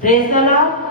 Praise the Lord.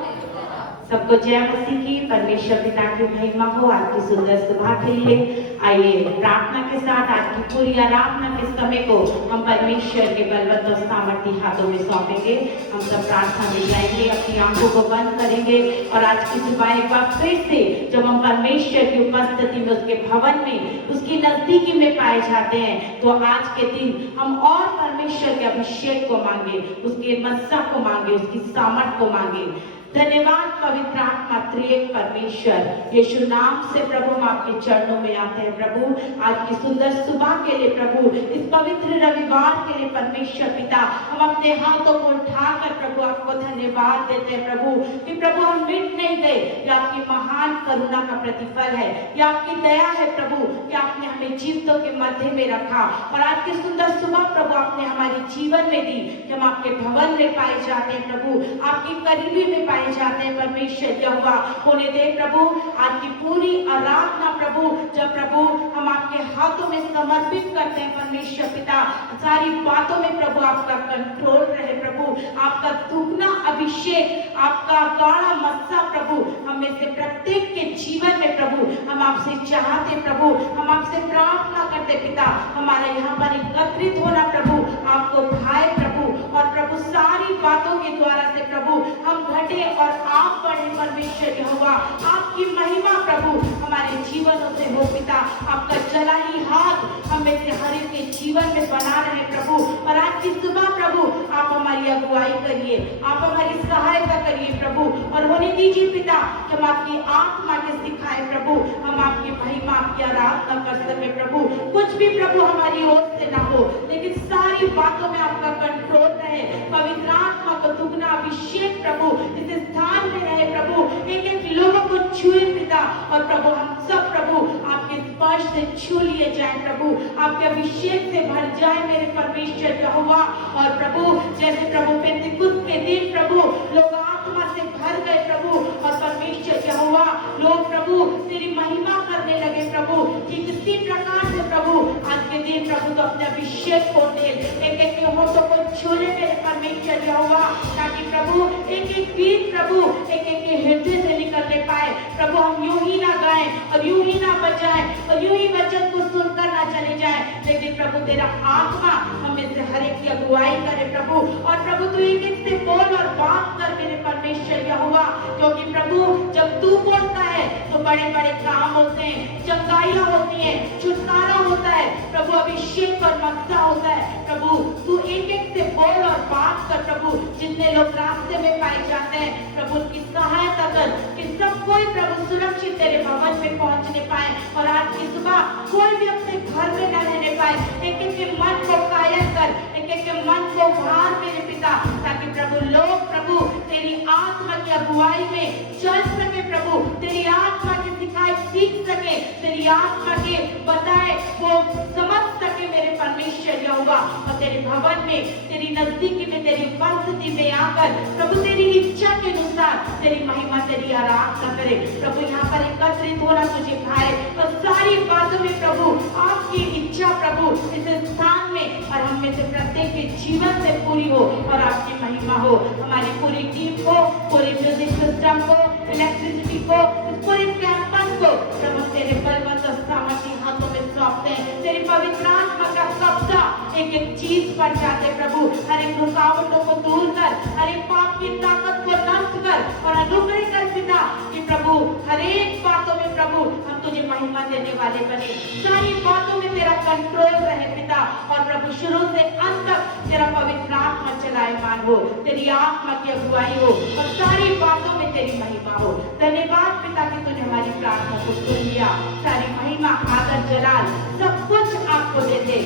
सबको जय मसीह की। परमेश्वर पिता की महिमा हो। आज की सुंदर सुबह के लिए आइए प्रार्थना के साथ आज की पूरी आराधना के समय को हम परमेश्वर के बलवंत और सामर्थी हाथों में सौंपेंगे। हम सब प्रार्थना में जाएंगे, अपनी आंखों को बंद करेंगे और आज की सुबह एक बार फिर से जब हम परमेश्वर की उपस्थिति में, उसके भवन में, उसकी नजदीकी में पाए जाते हैं, तो आज के दिन हम और परमेश्वर के अभिषेक को मांगे, उसके मस्सा को मांगे, उसकी सामर्थ को मांगे। धन्यवाद पवित्र आत्मा त्रिएक परमेश्वर। यीशु नाम से प्रभु हम आपके चरणों में आते हैं। प्रभु आज की सुंदर सुबह के लिए, प्रभु इस पवित्र रविवार के लिए परमेश्वर पिता हम अपने हाथों को उठाकर प्रभु आपको धन्यवाद देते हैं। प्रभु कि प्रभु हम मिट नहीं गए, ये आपकी महान करुणा का प्रतिफल है, ये आपकी दया है प्रभु कि आपने हमें जीवितों के मध्य में रखा और आज की सुंदर सुबह प्रभु आपने हमारे जीवन में दी कि हम आपके भवन में पाए जाते हैं। प्रभु आपकी करीबी में पाए जाते हैं। परमेश्वर यहोवा होने दे प्रभु आज की पूरी आराधना प्रभु, जब प्रभु हम आपके हाथों में समर्पित करते हैं परमेश्वर पिता, सारी बातों में प्रभु आपका कंट्रोल रहे। प्रभु आपका दुगना अभिषेक, आपका गाढ़ा मस्सा प्रभु हम में से प्रत्येक के जीवन में प्रभु हम आपसे चाहते प्रभु, हम आपसे प्रार्थना करते पिता, हमारा यहाँ पर एकत्रित होना प्रभु आपको भाए प्रभु, और प्रभु सारी बातों के द्वारा से प्रभु हम घटे और आप बढ़े परमेश्वर यहोवा। आपकी महिमा प्रभु हमारे जीवनों से हो पिता, आपका चला ही हाथ हम में से हर एक के जीवन में बना रहे प्रभु। और आज की सुबह प्रभु आप हमारी अगुवाई करिए, आप हमारी सहायता करिए प्रभु, और होने दीजिए पिता कि हम आपकी आत्मा के सिखाए प्रभु, हम आपकी महिमा, आपकी आराधना कर सके प्रभु। कुछ भी प्रभु हमारी ओर से ना हो, लेकिन सारी बातों में आपका कंट्रोल रहे। पवित्र आत्मा को दुगना अभिषेक प्रभु इस स्थान में रहे प्रभु, एक एक लोगों को छुए पिता, और प्रभु हम सब प्रभु आपके स्पर्श से छू लिए जाए प्रभु, आपके अभिषेक से भर जाए मेरे परमेश्वर यहोवा। और प्रभु जैसे प्रभु पेंतिकुस्त के दिन प्रभु लोग आत्मा से भर गए प्रभु, और परमेश्वर यहोवा लोग प्रभु तेरी महिमा करने लगे प्रभु, ठीक इसी प्रकार से प्रभु आज के दिन प्रभु तो अपने अभिषेक को दे, एक एक के होठों को छूले मेरे परमेश्वर यहोवा, ताकि प्रभु एक एक गीत प्रभु एक एक के हृदय से निकलने पाए प्रभु। हम यूं ही ना गाएं और यूं ही ना बजाएं और यूं ही वचन को सुनकर ना चले जाएं, लेकिन प्रभु तेरा आत्मा हमें से हर एक की अगुवाई करे प्रभु, और प्रभु तू एक एक से बोल और बात कर मेरे परमेश्वर यहोवा, क्योंकि प्रभु जब तू बोलता है तो बड़े बड़े काम होते हैं, चंगाइयां होती हैं, छुटकारा होता है प्रभु, अभिषेक और मक्सा होता है प्रभु। तू एक एक से बोल और बात कर प्रभु, जितने लोग रास्ते में पाए जाते हैं प्रभु उनकी सहायता कर कि सब कोई प्रभु सुरक्षित तेरे भवन में पहुंचने पाए, और आज की सुबह कोई भी अपने घर में न रहने पाए। एक एक के मन को कायल कर, एक एक के मन को भार मेरे पिता, ताकि प्रभु लोग प्रभु तेरी आत्मा की अगुवाई में चल सके प्रभु, तेरी आत्मा की सिखाए सीख सके, तेरी आत्मा के बताए वो समझ सके मेरे परमेश्वर यहोवा, और तेरे भवन में, तेरी नजदीकी में, तेरी उपस्थिति में आकर प्रभु तेरी इच्छा के अनुसार तेरी महिमा, तेरी आराधना करे प्रभु। यहाँ पर एकत्रित होना तुझे भाए, और सारी बातों में प्रभु आपकी इच्छा प्रभु इस स्थान में और हम में से प्रत्येक के जीवन से पूरी हो, और आपकी महिमा हो। हमारी पूरी टीम को, पूरे म्यूजिक सिस्टम को, इलेक्ट्रिसिटी को, इस पूरे कैंपस को प्रभु तेरे बलवंत और सामर्थी हाथों में सौंपते हैं। तेरी पवित्र आत्मा का कब्जा एक एक चीज पर जाते प्रभु, हर एक रुकावटों को दूर कर, हर एक पाप की ताकत को नष्ट कर और अनुग्रह कर पिता, कि प्रभु हर एक बातों में प्रभु हम तुझे महिमा देने वाले बने, सारी बातों में तेरा कंट्रोल रहे पिता, और प्रभु शुरू से अंत तक तेरा पवित्र आत्मा चलायमान हो, तेरी आत्मा की अगुवाई हो, और सारी बातों में तेरी महिमा हो। धन्यवाद पिता कि तूने हमारी प्रार्थना को सुन लिया। सारी महिमा, आदर, जलाल सब कुछ आपको देते,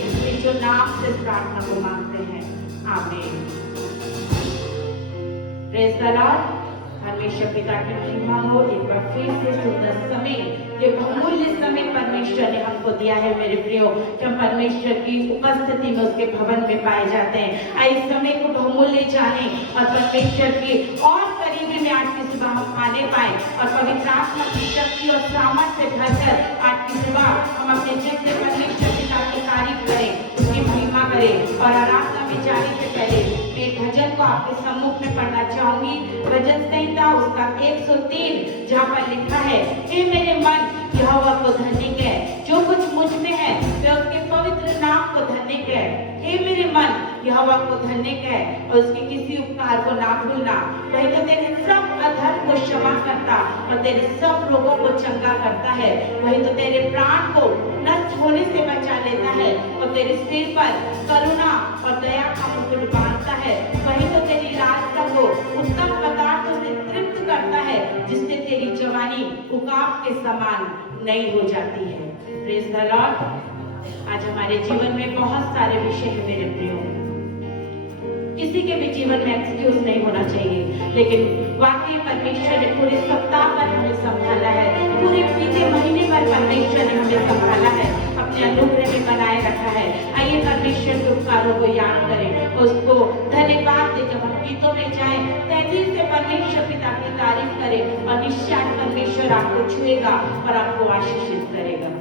जो नाम से प्रार्थना को मांगते हैं, आमीन। Praise the Lord. परमेश्वर पिता की महिमा हो। एक बार फिर से सुंदर समय, ये बहुमूल्य समय परमेश्वर ने हमको दिया है मेरे प्रियो, कि हम परमेश्वर की उपस्थिति में, उसके भवन में पाए जाते हैं। आइए इस समय को बहुमूल्य जाने और परमेश्वर की और करीबी में आज की सुबह हम आने पाए, और पवित्र आत्मा की शक्ति और सामर्थ्य से भरकर आज की सुबह हम अपने चित्त से परमेश्वर पिता की तारीफ करें, उसकी महिमा करें। और आराधना में जाने से पहले भजन को आपके सम्मुख में पढ़ना चाहूंगी। भजन संहिता उसका 103 जहाँ पर लिखा है, हे मेरे मन यहोवा को धन्य कह, जो कुछ मुझ में है वे उसके पवित्र नाम को धन्य कह। हे मेरे मन यहोवा को धन्य कह और उसके किसी उपकार को ना भूलना। वही तो तेरे सब अधर्म को क्षमा करता और तेरे सब रोगों को चंगा करता है। वही तो तेरे प्राण को नष्ट होने से बचा लेता है और तेरे सिर पर करुणा और दया का मुकुट बांधता है। वही तो तेरी लालसा को उत्तम पदार्थों से तृप्त करता है, जिससे तेरी जवानी उकाब के समान नई हो जाती है। Praise the Lord. आज हमारे जीवन में बहुत सारे विषय हैं मेरे प्रियो। किसी के भी जीवन में एक्सक्यूज नहीं होना चाहिए, लेकिन वाकई परमेश्वर ने पूरे सप्ताह पर हमें संभाला है, पूरे बीते महीने पर परमेश्वर ने हमें संभाला है, अपने अनुग्रह में बनाए रखा है। आइए परमेश्वर के उपकारों को याद करें, उसको धन्यवाद दें। जब हम गीतों में जाएं, तेजी से परमेश्वर पिता की तारीफ करें और निश्चय परमेश्वर आपको छुएगा और आपको आशीषित करेगा।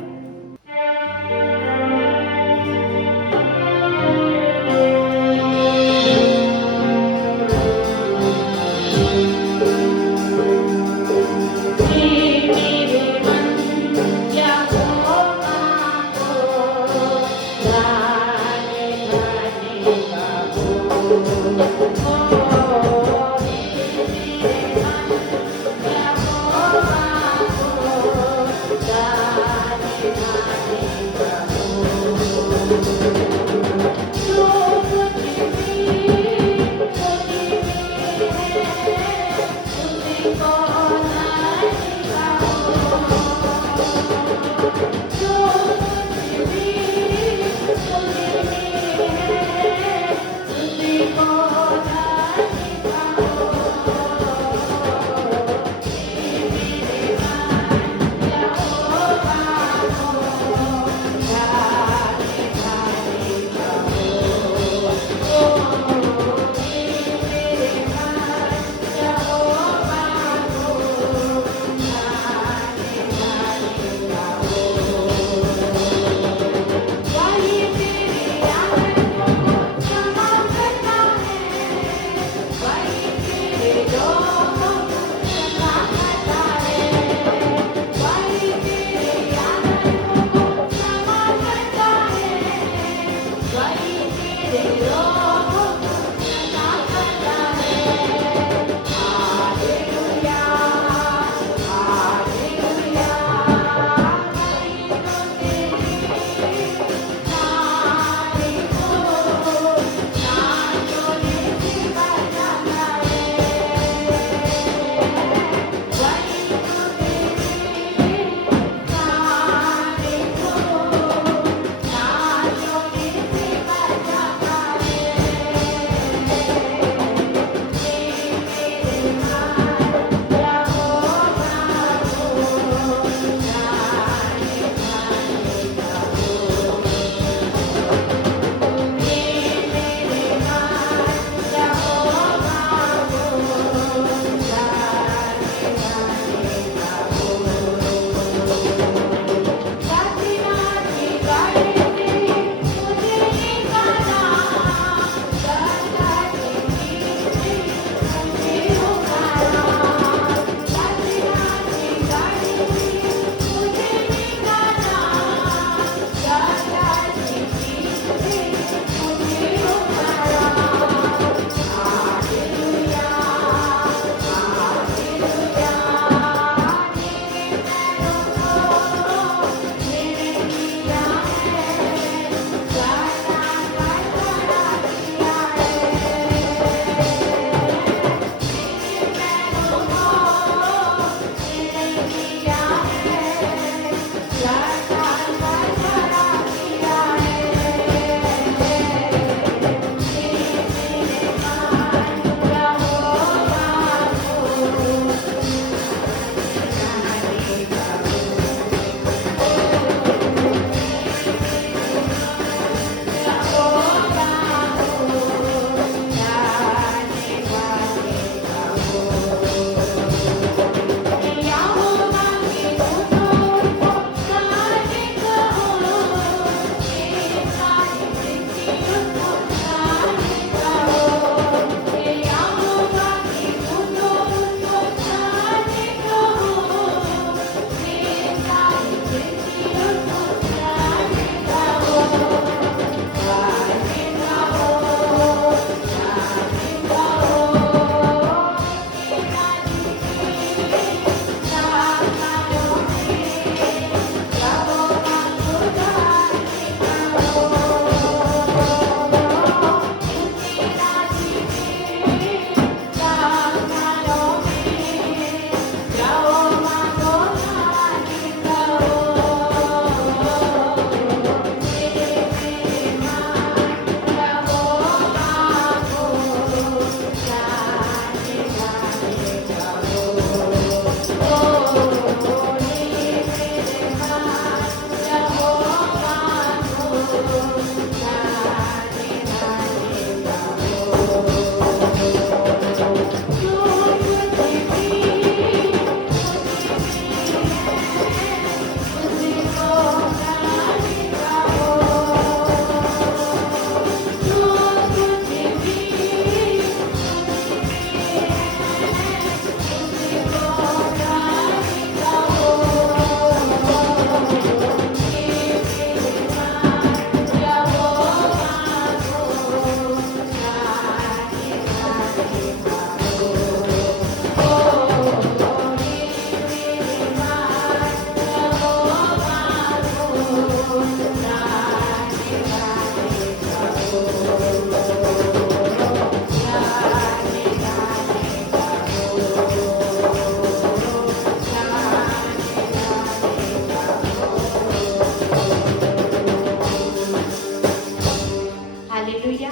हालेलुया।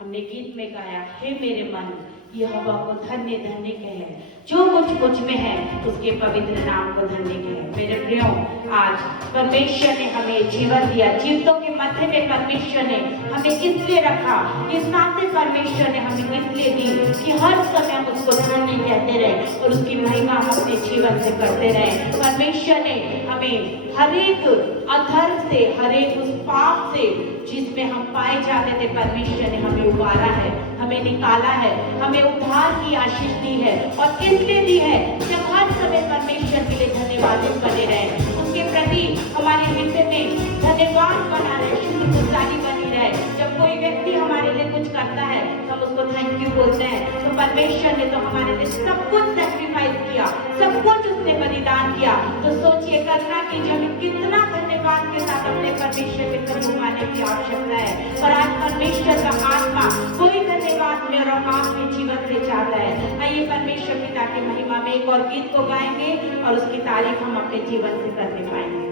हमने गीत में गाया, हे मेरे मन यहोवा को धन्य धन्य कहे, जो कुछ मुझ में है उसके पवित्र नाम को धन्य कहे। मेरे प्रियो, आज परमेश्वर ने हमें जीवन दिया, जीवितों के मध्य में परमेश्वर ने हमें इसलिए रखा, ये सांसें परमेश्वर ने हमें इसलिए दी कि हर समय हम उसको धन्य कहते रहे और उसकी महिमा हम अपने जीवन से करते रहे। परमेश्वर ने हमें हर एक अधर्म से, हर एक उस पाप से जिसमें हम पाए जाते थे, परमेश्वर ने हमें उबारा है, हमें निकाला है, हमें उद्धार की आशीष दी है। और इसलिए दी है कि हम हर समय परमेश्वर के लिए धन्यवादित बने रहे, उसके प्रति हमारे हृदय में धन्यवाद बना रहे, शुक्रगुजारी बनी रहे। जब कोई व्यक्ति हमारे लिए कुछ करता है हम उसको थैंक यू बोलते हैं। तो परमेश्वर ने तो हमारे लिए सब कुछ सैक्रिफाइस किया, सब कुछ उसने बलिदान किया। तो सोचिए, कल्पना कीजिए हमें कितना धन्यवाद के साथ अपने परमेश्वर के तरफ घुमाने की आवश्यकता है। और आज परमेश्वर का आत्मा कोई धन्यवाद में और आपके जीवन से चाहता है। आइए परमेश्वर पिता की महिमा में एक और गीत को गाएंगे और उसकी तारीफ हम अपने जीवन से करने पाएंगे।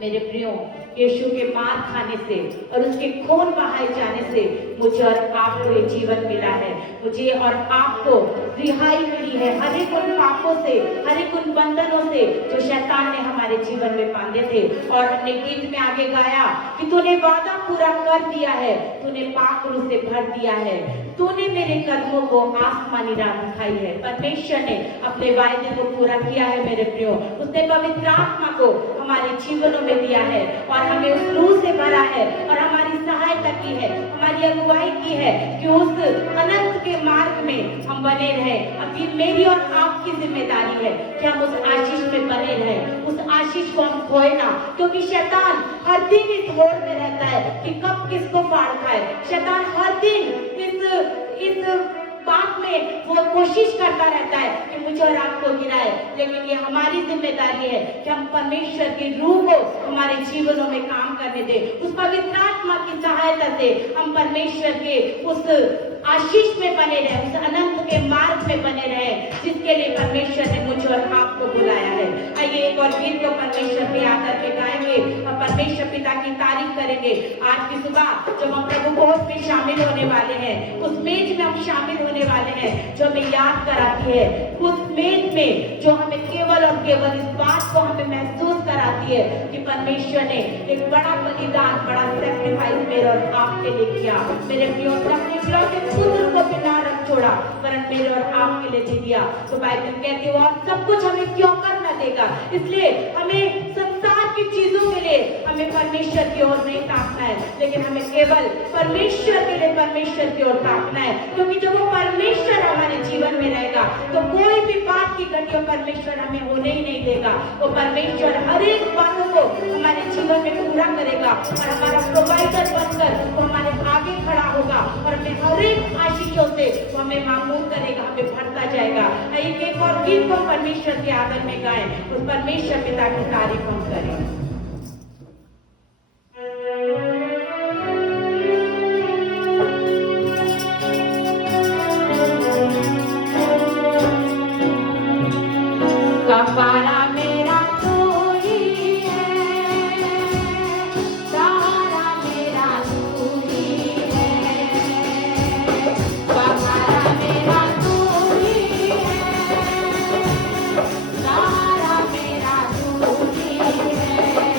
मेरे प्रियो, यीशु के मार खाने से और उसके खून बहाए जाने से मुझे और आपको ये जीवन मिला है। मुझे और आपको रिहाई मिली है हर एक उन पापों से, हर एक उन बंधनों से जो शैतान ने हमारे जीवन में बांधे थे। और अपने गीत में आगे गाया कि तूने वादा पूरा कर दिया है, तूने पाक रूह से भर दिया है, तूने मेरे कदमों को आसमानी राह दिखाई है। परमेश्वर ने अपने वायदे को पूरा किया है मेरे प्रियो। उसने पवित्र आत्मा को हमारे जीवनों में दिया है और हमें उस रूह से भरा है और हमारी सहायता की है, हमारी अगुवाई की है कि उस अनंत के मार्ग में हम बने रहे। अभी मेरी और आपकी जिम्मेदारी है कि हम उस आशीष में बने रहे, उस आशीष को हम खोए ना, क्योंकि शैतान हर दिन इस होड़ में रहता है कि कब किसको फाड़ खाए। शैतान हर दिन इस बात में वो कोशिश करता रहता है कि मुझे और आपको गिराए, लेकिन ये हमारी जिम्मेदारी है कि हम परमेश्वर की रूह को हमारे जीवनों में काम करने दें। उस पवित्र आत्मा की सहायता से हम परमेश्वर के उस आशीष में बने रहे, उस अनंत के मार्ग में बने रहे जिसके लिए परमेश्वर ने मुझे और आपको बुलाया है। आइए एक और गीत को परमेश्वर के आदर में गाएंगे और परमेश्वर पिता की तारीफ करेंगे। आज की सुबह जब हम प्रभु भोज में शामिल होने वाले हैं, उस मेज में हम शामिल होने वाले हैं जो हमें याद कराती है, उस मेज में जो हमें केवल और केवल इस बात को हमें महसूस कराती है कि परमेश्वर ने एक बड़ा बलिदान, बड़ा सैक्रिफाइस मेरे और आपके लिए किया। मेरे प्रियो, अपने इकलौते पुत्र को बिना रख छोड़ा वरन मेरे और आपके लिए दे दिया। तो बाइबल कहती है और सब कुछ हमें क्यों करना देगा। इसलिए हमें संसार की चीजों के लिए हमें परमेश्वर की ओर नहीं ताकना है, लेकिन हमें केवल परमेश्वर के लिए परमेश्वर की ओर ताकना है, क्योंकि जब वो परमेश्वर हमारे जीवन में रहेगा तो कोई भी बात की घटिया परमेश्वर हमें होने ही नहीं देगा। वो परमेश्वर हर एक बातों को हमारे जीवन में पूरा करेगा और हमारा प्रोवाइडर बनकर वो हमारे आगे खड़ा होगा और हमें हर एक आशीषों से वो हमें मामूल करेगा, हमें भरता जाएगा। एक और गीत को परमेश्वर के आदर में गाएं, उस परमेश्वर पिता की तारीफ हम करें। कफारा मेरा तू ही है, सहारा मेरा तू ही है, कफारा मेरा तू ही है, सहारा मेरा तू ही है।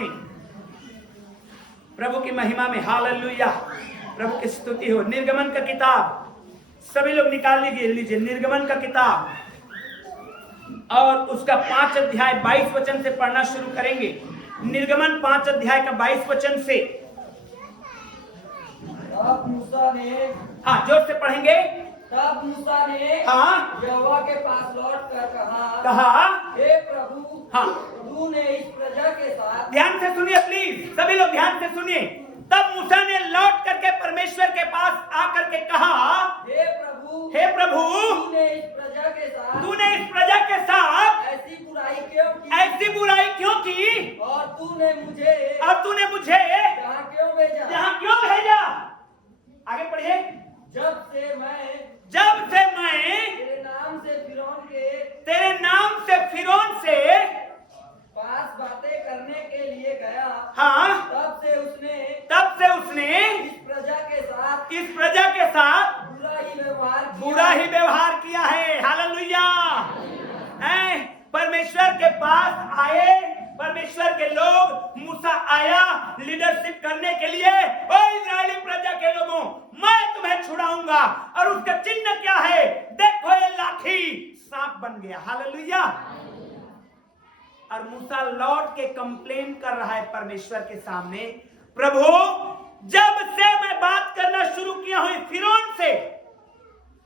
में, प्रभु की महिमा में। हालेलुया, प्रभु की स्तुति हो। निर्गमन का किताब सभी लोग निकाल लीजिए, निर्गमन का किताब, और उसका 5 अध्याय 22 वचन से पढ़ना शुरू करेंगे। निर्गमन 5 अध्याय का 22 वचन से। तब मूसा ने, हाँ जोर से पढ़ेंगे। तब मूसा ने हाँ यहोवा के पास लौट कर कहा, हे प्रभु, हाँ तूने इस प्रजा के साथ, ध्यान से सुनिए प्लीज, सभी लोग ध्यान से सुनिए। तब मूसा ने लौट करके परमेश्वर के पास आकर के कहा, हे प्रभु, हे प्रभु, तूने इस प्रजा के साथ, तूने इस प्रजा के साथ ऐसी बुराई क्यों की, ऐसी बुराई क्यों की, और तूने मुझे यहाँ क्यों भेजा, यहाँ क्यों भेजा। आगे पढ़िए। जब से मैं तेरे नाम से फिरौन के पास बातें करने के लिए गया, हाँ तब से उसने इस प्रजा के साथ बुरा ही व्यवहार किया है। हालेलुया। परमेश्वर के पास आए, परमेश्वर के लोग, मूसा आया लीडरशिप करने के लिए। ओ इस्राएली प्रजा के लोगों, मैं तुम्हें छुड़ाऊंगा, और उसका चिन्ह क्या है, देखो ये लाठी सांप बन गया। हालेलुया। और मूसा लौट के कंप्लेन कर रहा है परमेश्वर के सामने, प्रभु जब से मैं बात करना शुरू किया हूं फिरौन से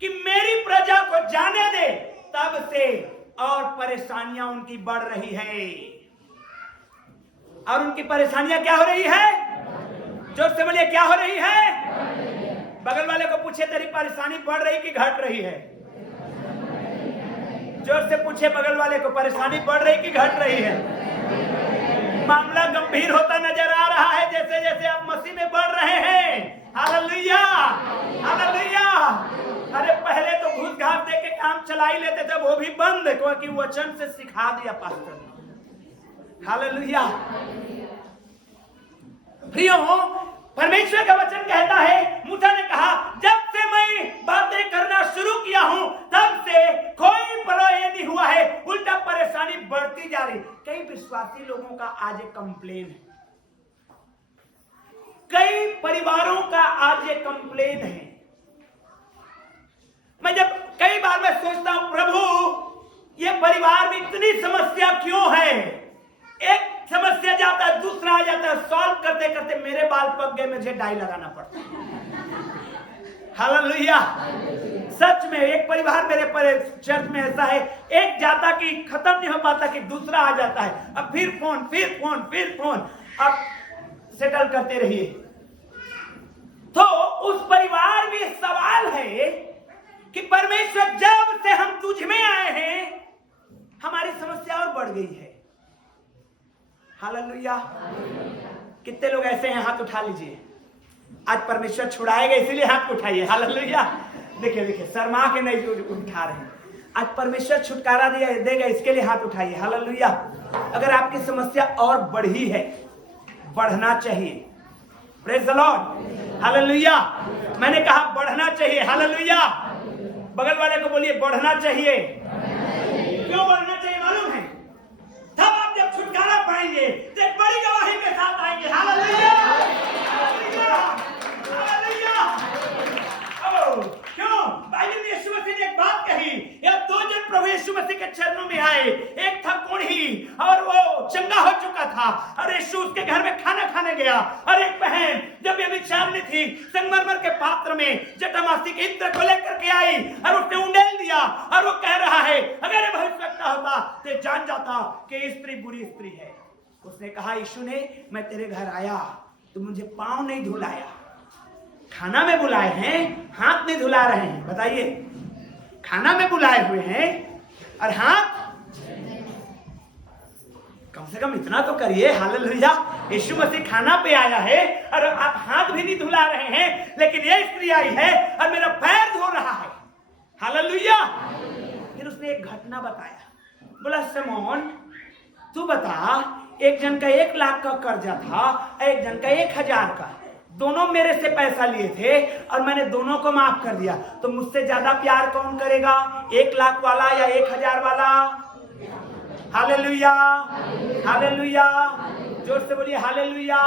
कि मेरी प्रजा को जाने दे, तब से और परेशानियां उनकी बढ़ रही है। और उनकी परेशानियां क्या हो रही है, जोर से बोलिए, क्या हो रही है। बगल वाले को पूछे, तेरी परेशानी बढ़ रही कि घट रही है। जोर से पूछे बगल वाले को, परेशानी बढ़ रही कि घट रही है। मामला गंभीर होता नजर आ रहा है जैसे जैसे आप मसीह में बढ़ रहे हैं। Hallelujah, hallelujah. अरे पहले तो घूस घास दे के काम चला ही लेते थे, वो भी बंद, क्योंकि वचन से सिखा दिया पास्टर ने। हालेलुया। प्रियो, परमेश्वर का वचन कहता है, मूसा ने कहा जब से मैं बातें करना शुरू किया हूं तब से कोई परवाह नहीं हुआ है, उल्टा परेशानी बढ़ती जा रही। कई विश्वासी लोगों का आज एक कंप्लेन है, कई परिवारों का आज एक कंप्लेन है। कई बार मैं सोचता हूं, प्रभु ये परिवार में इतनी समस्या क्यों है। एक समस्या जाता है, दूसरा आ जाता है, सॉल्व करते करते मेरे बाल पक गए, मुझे डाई लगाना पड़ता है। हालेलुया। सच में एक परिवार मेरे चर्च में ऐसा है, एक जाता कि खत्म नहीं हो पाता कि दूसरा आ जाता है, अब फिर फोन, अब सेटल करते रहिए। तो उस परिवार में सवाल है कि परमेश्वर जब से हम तुझ में आए हैं, हमारी समस्या और बढ़ गई है। हालेलुया। कितने लोग ऐसे हैं, हाथ उठा लीजिए। आज परमेश्वर छुड़ाएगा इसीलिए हाथ उठाइए। हालेलुया। देखिए शर्मा के नहीं उठा रहे हैं, आज परमेश्वर छुटकारा देगा इसके लिए हाथ उठाइए। हालेलुया। अगर आपकी समस्या और बढ़ी है, बढ़ना चाहिए। Praise the Lord. हालेलुया। मैंने कहा बढ़ना चाहिए। हालेलुया। बगल वाले को बोलिए बढ़ना चाहिए। क्यों बढ़ना चाहिए मालूम है? तब आप जब छुटकारा पाएंगे तो एक बड़ी गवाही के साथ आएंगे। Hallelujah, hallelujah, hallelujah. ओ क्यों? बाइबल में यीशु मसीह ने एक बात कही, ये दो जन प्रभु यीशु मसीह के चरणों में आए, एक था कोढ़ी और वो चंगा हो चुका था, और यीशु उसके घर में खाना खाने गया, और एक बहन जब ये विचारनी थी संगमरमर के पात्र में जटामासी के इत्र को लेकर के आई और उसने उंडेल दिया, और वो कह रहा है अगर ये भविष्यवक्ता होता तो जान जाता कि स्त्री बुरी स्त्री है। उसने कहा यीशु ने, मैं तेरे घर आया तो मुझे पांव नहीं धुलाया, खाना में बुलाए हैं, हाथ नहीं धुला रहे हैं। बताइए, खाना में बुलाए हुए हैं और हाथ, कम से कम इतना तो करिए। हालेलुया। यीशु मसीह खाना पे आया है और आप हाथ भी नहीं धुला रहे हैं, लेकिन ये स्त्री आई है और मेरा पैर धो रहा है। हालेलुया। फिर उसने एक घटना बताया, बोला सिमोन तू बता, एक जन का 1 लाख का कर्जा था, एक जन का 1000 का, दोनों मेरे से पैसा लिए थे और मैंने दोनों को माफ कर दिया, तो मुझसे ज्यादा प्यार कौन करेगा, 1 लाख वाला या 1000 वाला? Hallelujah, hallelujah. जोर से बोलिए हालेलुया।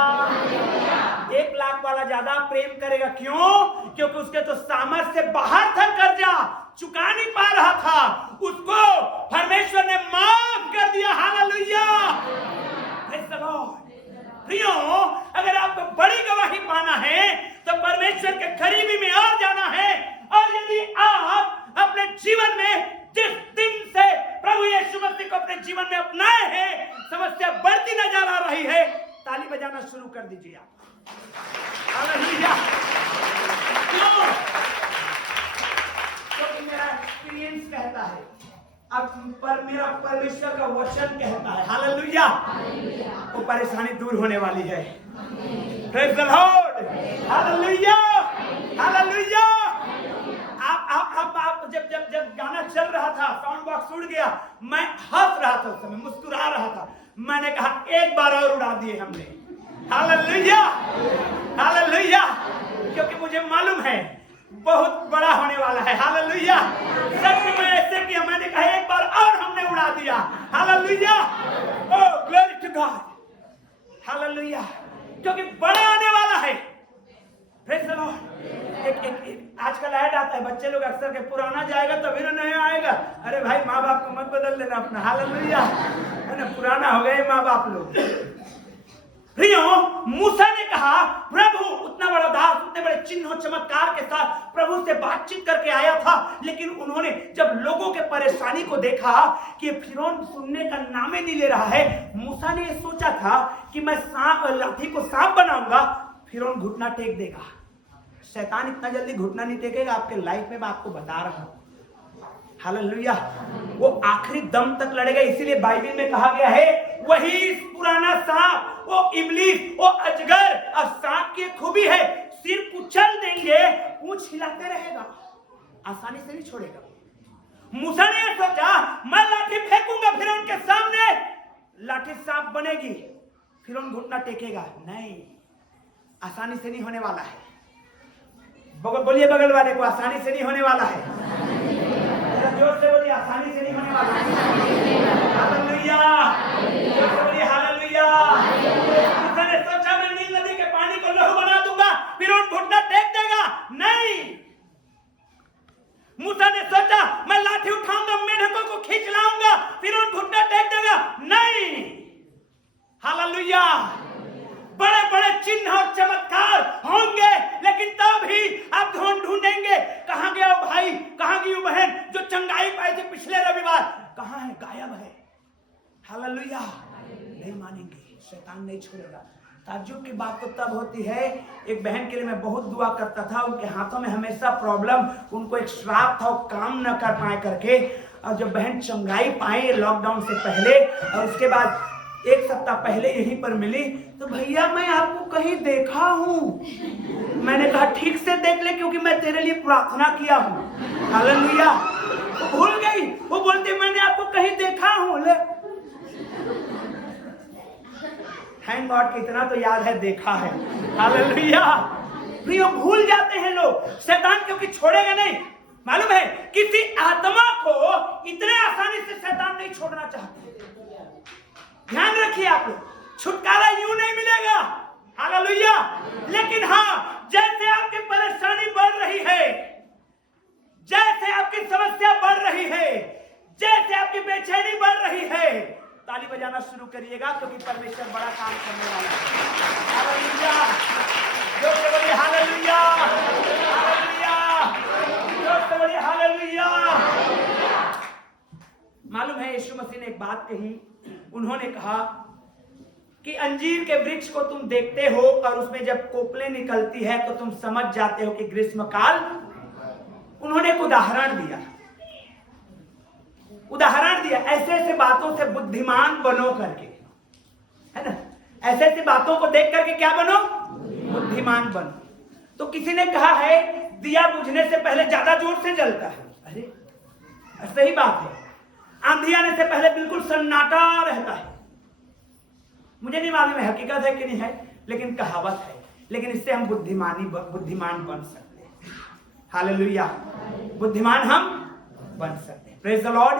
1 लाख वाला ज्यादा प्रेम करेगा, क्यों? क्योंकि उसके तो सामर्थ्य से बाहर था, कर्जा चुका नहीं पा रहा था, उसको परमेश्वर ने माफ कर दिया। हालेलुया। Praise the Lord. प्रियो, अगर आपको बड़ी गवाही पाना है तो परमेश्वर के करीबी में और जाना है। और यदि आप अपने जीवन में जिस दिन से प्रभु यीशु मसीह को अपने जीवन में अपनाए हैं, समस्या बढ़ती नजर आ रही है, ताली बजाना शुरू कर दीजिए आप। हालेलुया। क्यों? क्योंकि मेरा एक्सपीरियंस कहता है, अब पर मेरा परमेश्वर का वचन कहता है, हालेलुया, वो परेशानी दूर होने वाली है। Praise the Lord. Hallelujah. Hallelujah. आप जब गाना चल रहा था, साउंड बॉक्स उड़ गया, मैं हंस रहा था, उस समय मुस्कुरा रहा था। मैंने कहा एक बार और उड़ा दिए हमने। हालेलुया। हालेलुया। क्योंकि मुझे मालूम है बहुत बड़ा होने वाला है। हालेलुया। सच में ऐसे किया, मैंने कहा एक बार और हमने उड़ा दिया। Hallelujah. Oh glory to God. Hallelujah. क्योंकि बड़ा आने वाला है। Praise the Lord. एक आजकल ऐड आता है, बच्चे लोग अक्सर के पुराना जाएगा तो फिर नया आएगा। अरे भाई, माँ बाप को मत बदल लेना अपना। हालेलुया। है ना, पुराना हो गए माँ बाप लोग। प्रियो, मूसा ने कहा प्रभु उतना बड़ा दास, उतने बड़े चिन्ह चमत्कार के साथ प्रभु से बातचीत करके आया था, लेकिन उन्होंने जब लोगों के परेशानी को देखा कि फिरौन सुनने का नाम ही नहीं ले रहा है, मूसा ने ये सोचा था कि मैं लाठी को सांप बनाऊंगा, फिरौन घुटना टेक देगा। शैतान इतना जल्दी घुटना नहीं टेकेगा आपके लाइफ में, मैं आपको बता रहा हूं। हालेलुया। वो आखिरी दम तक लड़ेगा। इसीलिए बाइबल में कहा गया है, वही पुराना सांप, वो इब्लीस, वो अजगर। अब सांप की खूबी है, सिर कुचल देंगे, पूंछ हिलाते रहेगा, आसानी से नहीं छोड़ेगा। मूसा ने सोचा मैं लाठी फेंकूंगा फिरौन के सामने, लाठी सांप बनेगी, फिरौन घुटना टेकेगा। नहीं, आसानी से नहीं होने वाला है। बोलिए बगल वाले को, आसानी से नहीं होने वाला है। जोर से बोलिए, आसानी से नहीं होने वाला है। हालेलुया। जोर से बोलिए हालेलुया। मूसा ने सोचा मैं नील नदी के पानी को लहू बना दूंगा, फिरौन घुटना टेक देगा। नहीं। मूसा ने सोचा मैं लाठी उठाऊंगा, मेढकों को खींच लाऊंगा, फिरौन घुटना टेक देगा। नहीं। हालेलुया। बड़े बड़े चिन्ह और चमत्कार होंगे, लेकिन तब ही आप ढूंढेंगे कहां गया वो भाई, कहां गई वो बहन जो चंगाई पाई थी पिछले रविवार, कहां है, गायब है। हालेलुया। नहीं मानेंगे, शैतान नहीं छोड़ेगा। ताज्जुब की बात तो तब होती है, एक बहन के लिए मैं बहुत दुआ करता था, उनके हाथों में हमेशा प्रॉब्लम, उनको एक श्राप था, वो काम न कर पाए करके। और जब बहन चंगाई पाए लॉकडाउन से पहले, और उसके बाद 1 सप्ताह पहले यहीं पर मिली, तो भैया मैं आपको कहीं देखा हूं। मैंने कहा ठीक से देख ले, क्योंकि मैं तेरे लिए प्रार्थना किया हूं। हालेलुया। वो भूल गई, वो बोलती मैंने आपको कहीं देखा हूं। ले, थैंक गॉड कि इतना तो याद है, देखा है। हालेलुया। प्रियो, भूल जाते हैं लोग, शैतान क्योंकि छोड़ेगा नहीं। मालूम है, किसी आत्मा को इतने आसानी से शैतान नहीं छोड़ना चाहता। ध्यान रखिए आप लोग, छुटकारा यूं नहीं मिलेगा। हालेलुया। लेकिन हाँ, जैसे आपकी परेशानी बढ़ रही है, जैसे आपकी समस्या बढ़ रही है, जैसे आपकी बेचैनी बढ़ रही है, ताली बजाना शुरू करिएगा, क्योंकि परमेश्वर बड़ा काम करने वाला है। हालेलुया। जोर से बोलिए हालेलुया। हालेलुया। जोर से बोलिए हालेलुया। मालूम है, यीशु मसीह ने एक बात कही। उन्होंने कहा कि अंजीर के वृक्ष को तुम देखते हो और उसमें जब कोपलें निकलती है तो तुम समझ जाते हो कि ग्रीष्मकाल। उन्होंने एक उदाहरण दिया, ऐसे ऐसे बातों से बुद्धिमान बनो करके, है ना। ऐसे ऐसे बातों को देख करके क्या बनो, बुद्धिमान बनो। तो किसी ने कहा है दिया बुझने से पहले ज्यादा जोर से जलता है। अरे सही बात है, आंधी आने से पहले बिल्कुल सन्नाटा रहता है। मुझे नहीं मालूम है हकीकत है कि नहीं है, लेकिन कहावत है। लेकिन इससे हम बुद्धिमान बन सकते हैं। हालेलुया। बुद्धिमान हम बन सकते हैं। Praise the Lord,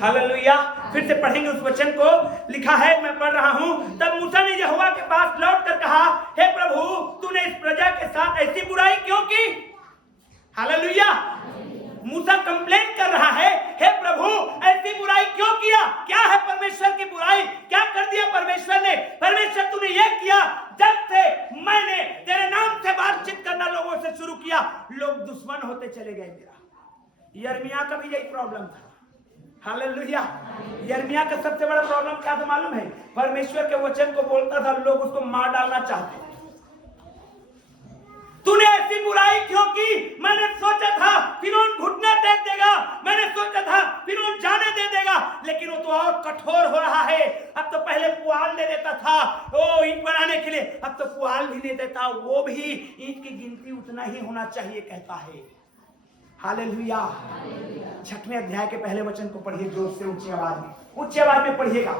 hallelujah. फिर से पढ़ेंगे उस वचन को। लिखा है, मैं पढ़ रहा हूं, तब मूसा ने यहोवा के पास लौटकर कहा, हे प्रभु, तूने इस प्रजा के साथ ऐसी बुराई क्यों की? हालेलुया। मूसा कंप्लेन कर रहा है, हे प्रभु, ऐसी बुराई क्यों किया? क्या है परमेश्वर की बुराई? क्या कर दिया परमेश्वर ने? परमेश्वर तूने ये किया, जब से मैंने तेरे नाम से बातचीत करना लोगों से शुरू किया, लोग दुश्मन होते चले गए मेरा। यिर्मयाह का भी यही प्रॉब्लम था। हालेलुया। यिर्मयाह का सबसे बड़ा प्रॉब्लम क्या था मालूम है? परमेश्वर के वचन को बोलता था, लोग उसको मार डालना चाहते थे। तूने ऐसी बुराई क्यों की? मैंने सोचा था फिरौन घुटना टेक देगा, मैंने सोचा था फिरौन जाने दे देगा, लेकिन वो तो और कठोर हो रहा है। अब तो पहले पुआल दे देता था ओ ईंट बनाने के लिए, अब तो पुआल भी नहीं देता, वो भी ईंट की गिनती उतना ही होना चाहिए कहता है। हालेलुया। 6वें अध्याय के पहले वचन को पढ़िए जोर से, ऊंची आवाज में पढ़िएगा।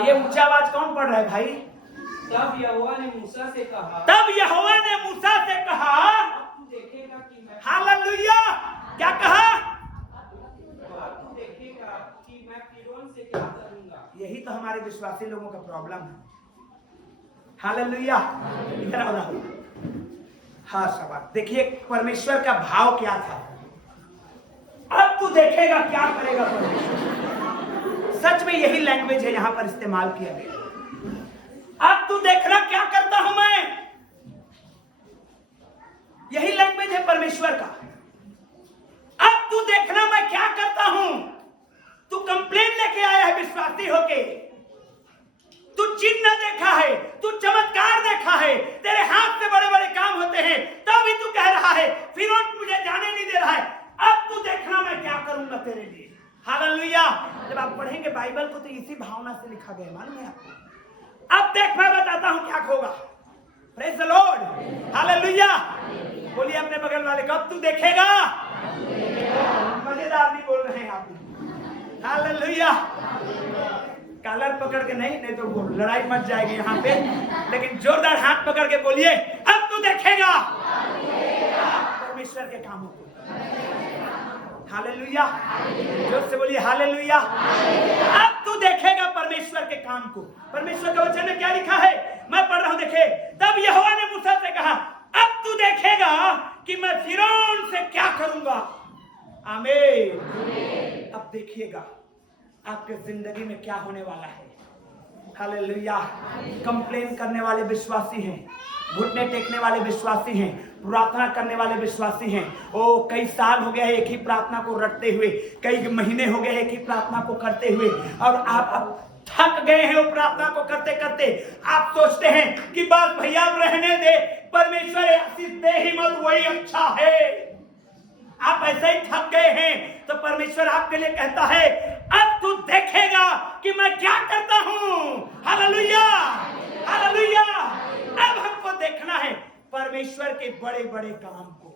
ये ऊंची आवाज कौन पढ़ रहा है भाई? तब यहोवा ने मूसा से कहा, तू देखेगा कि मैं, हालेलुया। क्या कहा? तू देखेगा कि मैं फिरौन से क्या करूंगा। यही तो हमारे विश्वासी लोगों का प्रॉब्लम है। हालेलुया। इधर आओ ना। हाँ शाबाश। देखिए परमेश्वर का भाव क्या था। अब तू देखेगा क्या करेगा परमेश्वर। सच में यही लैंग्वेज है यहां पर इस्तेमाल किया गया। अब तू देखना क्या करता हूं मैं। यही लैंग्वेज है परमेश्वर का। अब तू देखना मैं क्या करता हूं। तू कंप्लेन लेके आया है विश्वासी होके, तू चिन्ह देखा है, तू चमत्कार देखा है, तेरे हाथ से बड़े बड़े काम होते हैं, तब भी तू कह रहा है फिरौन मुझे जाने नहीं दे रहा है। अब तू देखना मैं क्या करूंगा तेरे लिए। हालेलुया। जब आप पढ़ेंगे बाइबल को तो इसी भावना से लिखा गया, मालूम है आपको। अब देख मैं बताता हूं क्या होगा। Praise the Lord, hallelujah. बोलिए अपने बगल वाले को, अब तू देखेगा। मजेदार नहीं बोल रहे हैं आप। हालेलुया। कॉलर पकड़ के नहीं तो वो लड़ाई मच जाएगी यहाँ पे, लेकिन जोरदार हाथ पकड़ के बोलिए, अब तू देखेगा परमेश्वर के कामों को। हालेलुया। जोर से बोलिए हालेलुया। अब तू देखेगा परमेश्वर के काम को। परमेश्वर का वचन में क्या लिखा है? मैं पढ़ रहा हूं, देखे। तब यहोवा ने मूसा से कहा, अब तू देखेगा कि मैं फिरौन से क्या करूंगा। आमीन। अब देखिएगा आपके जिंदगी में क्या होने वाला है। हालेलुया। कंप्लेन करने वाले विश्वासी हैं, घुटने टेकने वाले विश्वासी हैं, प्रार्थना करने वाले विश्वासी हैं। ओ कई साल हो गए एक ही प्रार्थना को रटते हुए, कई महीने हो गए एक ही प्रार्थना को करते हुए, और आप अब थक गए हैं वो प्रार्थना को करते करते। आप सोचते हैं कि बस भैया रहने दे, परमेश्वर आशीष दे ही मत, वही अच्छा है। आप ऐसे ही थक गए हैं तो परमेश्वर आपके लिए कहता है, अब तू देखेगा कि मैं क्या करता हूं। Hallelujah, hallelujah. अब हमको देखना है परमेश्वर के बड़े बड़े काम को।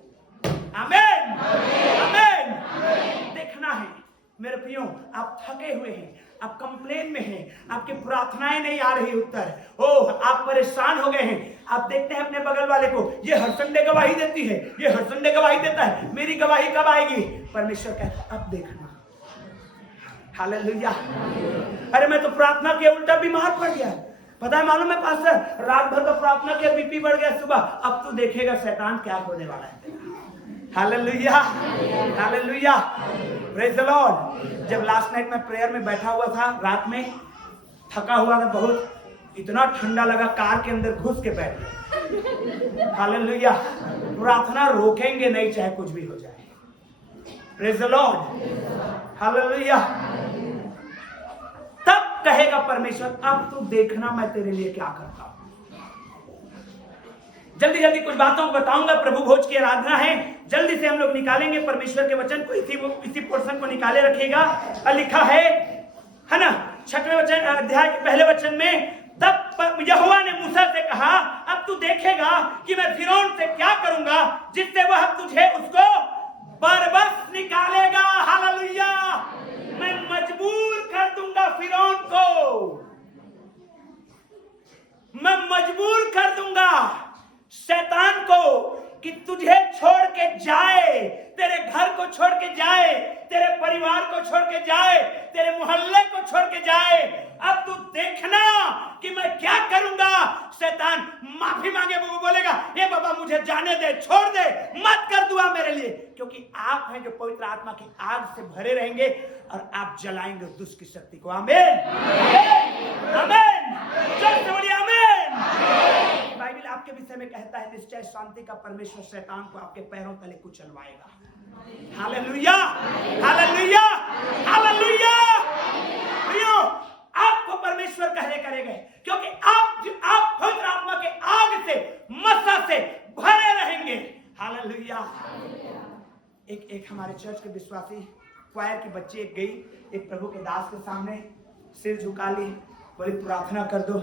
आमीन, आमीन। देखना है मेरे प्रियो। आप थके हुए हैं, आप कंप्लेन में हैं, आपकी प्रार्थनाएं नहीं आ रही उत्तर, ओह आप परेशान हो गए हैं। आप देखते हैं अपने बगल वाले को, ये हर संडे गवाही देती है, ये हर संडे गवाही देता है, मेरी गवाही कब आएगी? परमेश्वर कहता है अब देखना। हालेलुया। अरे मैं तो प्रार्थना के उल्टा बीमार पड़ गया, पता है मालूम है पास्टर, रात भर का प्रार्थना के बीपी बढ़ गया सुबह। अब तू देखेगा शैतान क्या होने वाला है। Hallelujah, hallelujah. Praise the Lord. जब लास्ट नाइट मैं प्रेयर में बैठा हुआ था, रात में थका हुआ था बहुत, इतना ठंडा लगा कार के अंदर घुस के बैठ गया। हालेलुया। प्रार्थना रोकेंगे नहीं चाहे कुछ भी हो जाए। Praise the Lord, hallelujah. तब कहेगा परमेश्वर, अब तू देखना मैं तेरे लिए क्या करता हूं। जल्दी जल्दी कुछ बातों को बताऊंगा। प्रभु भोज की आराधना है, जल्दी से हम लोग निकालेंगे परमेश्वर के वचन को। इसी पोर्शन को निकाले रखिएगा। लिखा है ना 6वें वचन अध्याय के पहले वचन में, तब यहोवा ने मूसा से कहा, अब तू देखेगा कि मैं फिरौन से क्या करूंगा जिससे वह तुझे उसको बरबस निकालेगा। हालेलुया। मैं मजबूर कर दूंगा फिरौन को, मैं मजबूर कर दूंगा शैतान को कि तुझे छोड़ के जा जाए, तेरे घर को छोड़ के जाए, तेरे परिवार को छोड़ के जाए, तेरे मोहल्ले को छोड़ के जाए, अब तू देखना कि मैं क्या करूंगा। शैतान माफी मांगे वो बोलेगा, ये बाबा मुझे जाने दे, छोड़ दे, मत कर दुआ मेरे लिए, क्योंकि आप हैं जो पवित्र आत्मा की आग से भरे रहेंगे और आप जलाएंगे दुष्ट की शक्ति को। आमीन, आमीन, जय बोलिए आमीन। बाइबल आपके विषय में कहता है, निश्चय शांति का परमेश्वर शैतान को आपके पैरों तले कुचलवाएगा। Hallelujah, hallelujah, hallelujah. प्रियो, आपको परमेश्वर कहने करेंगे, क्योंकि आप पवित्र आत्मा के आग से, मसा से भरे रहेंगे। हालेलुया। एक हमारे चर्च के विश्वासी क्वायर की बच्ची एक गई, एक प्रभु के दास के सामने सिर झुका ली, बोली प्रार्थना कर दो,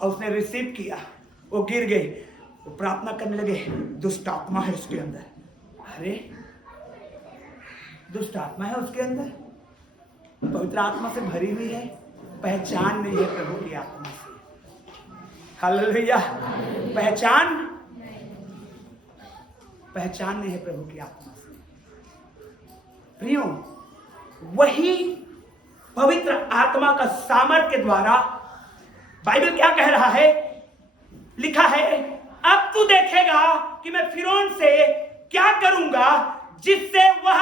और उसने रिसीव किया, वो गिर गई, वो प्रार्थना करने लगे, दुष्ट आत्मा है उसके अंदर। अरे दुष्ट आत्मा है उसके अंदर, पवित्र आत्मा से भरी हुई है, पहचान नहीं है प्रभु की आत्मा से। हालेलुया। पहचान नहीं है प्रभु की आत्मा से। प्रियो, वही पवित्र आत्मा का सामर्थ के द्वारा बाइबल क्या कह रहा है, लिखा है, अब तू देखेगा कि मैं फिरौन से क्या करूंगा, जिससे वह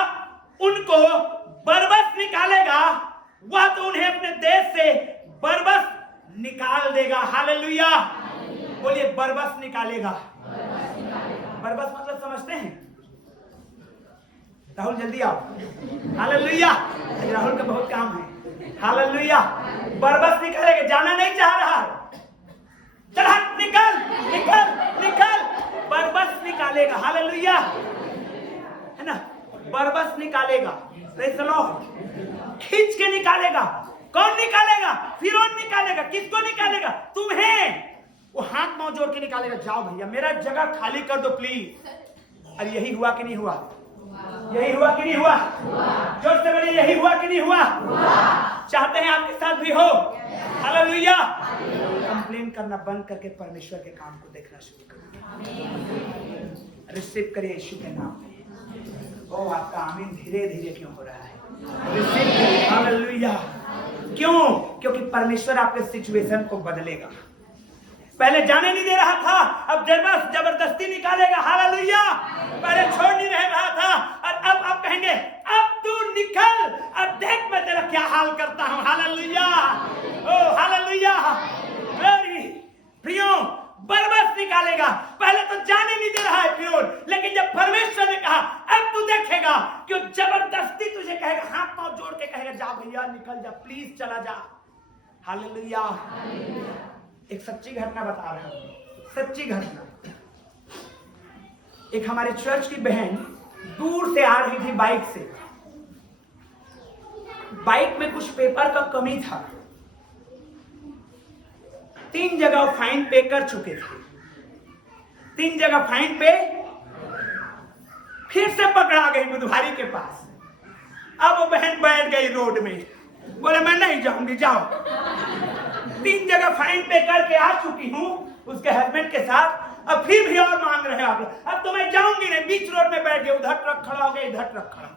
उनको बरबस निकालेगा, वह तो उन्हें अपने देश से बरबस निकाल देगा। हालेलुया। बोलिए बरबस निकालेगा। बरबस मतलब समझते हैं? राहुल जल्दी आओ। हालेलुया। राहुल का बहुत काम है। हालेलुया। बरबस निकालेगा, जाना नहीं चाह रहा, चल हट, निकल निकल निकल, बरबस निकालेगा। हालेलुया, है ना, बरबस निकालेगा। Praise the Lord. खींच के निकालेगा। कौन निकालेगा? फिरौन निकालेगा। किसको निकालेगा? तुम्हें। वो हाथ पांव जोड़ के निकालेगा, जाओ भैया मेरा जगह खाली कर दो प्लीज। अरे यही हुआ कि नहीं हुआ? यही हुआ कि नहीं हुआ? जोर से बोलिए, यही हुआ कि नहीं हुआ? चाहते हैं आपके साथ भी हो? हालेलुया। कंप्लेन करना बंद करके परमेश्वर के काम को देखना शुरू करिए। रिसीव करिए यीशु के नाम में। ओ आपका आमीन धीरे धीरे क्यों हो रहा है? रिसीव करिए। हालेलुया। क्यों? क्योंकि परमेश्वर आपके सिचुएशन को बदलेगा। पहले जाने नहीं दे रहा था, अब जबरदस्ती निकालेगा। हालेलुया। पहले छोड़ नहीं रहा था, और अब आप कहेंगे, अब तू निकल, अब देख मैं तेरा क्या हाल करता हूं। हालेलुया। ओ हालेलुया। वेरी प्रियो, बरबस निकालेगा। पहले तो जाने नहीं दे रहा है फिरौन, लेकिन जब परमेश्वर ने कहा अब तू देखेगा, कि जबरदस्ती तुझे कहेगा, हाथ पांव जोड़ के कहेगा, जा भैया निकल जा, प्लीज चला जा। हालेलुया। एक सच्ची घटना बता रहा हूं, सच्ची घटना। एक हमारे चर्च की बहन दूर से आ रही थी बाइक से। बाइक में कुछ पेपर का कमी था। 3 जगह फाइन पे कर चुके थे। 3 जगह फाइन पे, फिर से पकड़ा गई बुधवारी के पास। अब वो बहन बैठ गई रोड में, बोले मैं नहीं जाऊंगी, जाओ। 3 जगह फाइन पे करके आ चुकी हूं उसके हस्बैंड के साथ, अब फिर भी और मांग रहे हैं आप लोग। अब तो मैं जाऊंगी नहीं, बीच रोड में बैठ गए, उधर ट्रक खड़ा हो गया, इधर ट्रक खड़ा।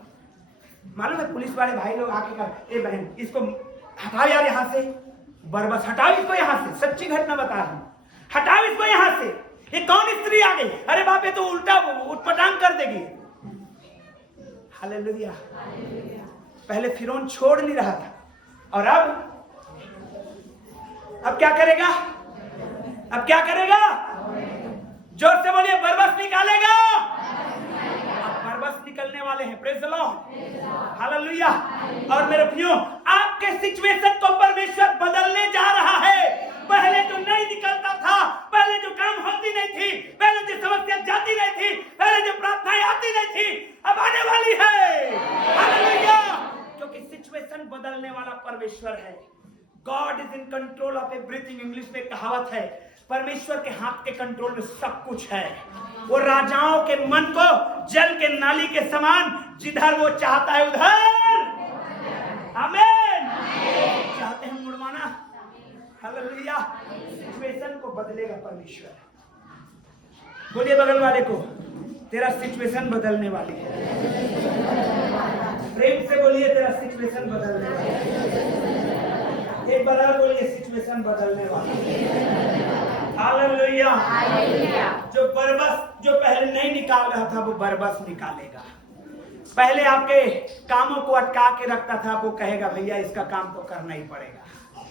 मालूम है पुलिस वाले भाई लोग आके कहा, ए बहन इसको हटाओ यार यहाँ से, बरबस हटाओ इसको यहाँ से। सच्ची घटना बता रहा हूँ, हटाओ इसको यहाँ से। ये कौन स्त्री आ गई? अरे बाप, ये तो उल्टा उटपटांग कर देगी। हालेलुया। पहले फिरौन छोड़ नहीं रहा था, और अब क्या करेगा? अब क्या करेगा? जोर से बोलिए, बरबस निकालेगा। अब बरबस निकलने वाले हैं। Praise the Lord. हालेलुया। और मेरे प्रियो, आपके सिचुएशन को परमेश्वर बदलने जा रहा है। पहले जो नहीं निकलता था, पहले जो काम होती नहीं थी, पहले जो समस्या जाती नहीं थी, पहले जो प्रार्थनाएं आती नहीं थी, अब आने वाली है। हालेलुया। क्योंकि सिचुएशन बदलने वाला परमेश्वर है। God is in control of everything. English में कहावत है, परमेश्वर के हाथ के कंट्रोल में सब कुछ है। वो राजाओं के मन को जल के नाली के समान, जिधर वो चाहता है उधर। आमीन। चाहते हैं मुड़वाना? हालेलुया। सिचुएशन को बदलेगा परमेश्वर। बोलिए बगल वाले को, तेरा सिचुएशन बदलने वाली है। प्रेम से बोलिए, तेरा सिचुएशन बदलने वाली है। एक बार और बोलिए, सिचुएशन बदलने वाली है। हालेलुया। जो पहले नहीं निकाल रहा था वो बरबस निकालेगा। पहले आपके कामों को अटका के रखता था, वो कहेगा भैया इसका काम तो करना ही पड़ेगा।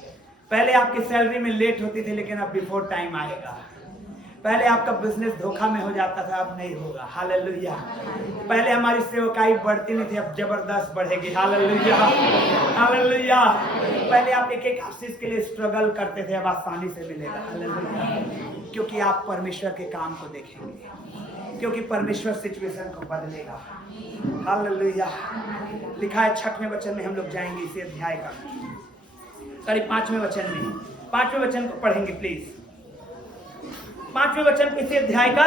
पहले आपकी सैलरी में लेट होती थी, लेकिन अब बिफोर टाइम आएगा। पहले आपका बिजनेस धोखा में हो जाता था, अब नहीं होगा। हालेलुया। पहले हमारी सेवकाई बढ़ती नहीं थी, अब जबरदस्त बढ़ेगी। Hallelujah, hallelujah. पहले आप एक एक आशीष के लिए स्ट्रगल करते थे, अब आसानी से मिलेगा। हालेलुया। क्योंकि आप परमेश्वर के काम को देखेंगे, क्योंकि परमेश्वर सिचुएशन को बदलेगा। हालेलुया। लिखा है 6वें वचन में, हम लोग जाएंगे इसी अध्याय का करीब 5वें वचन में। 5वें वचन को पढ़ेंगे प्लीज। 5वें वचन इसी अध्याय का।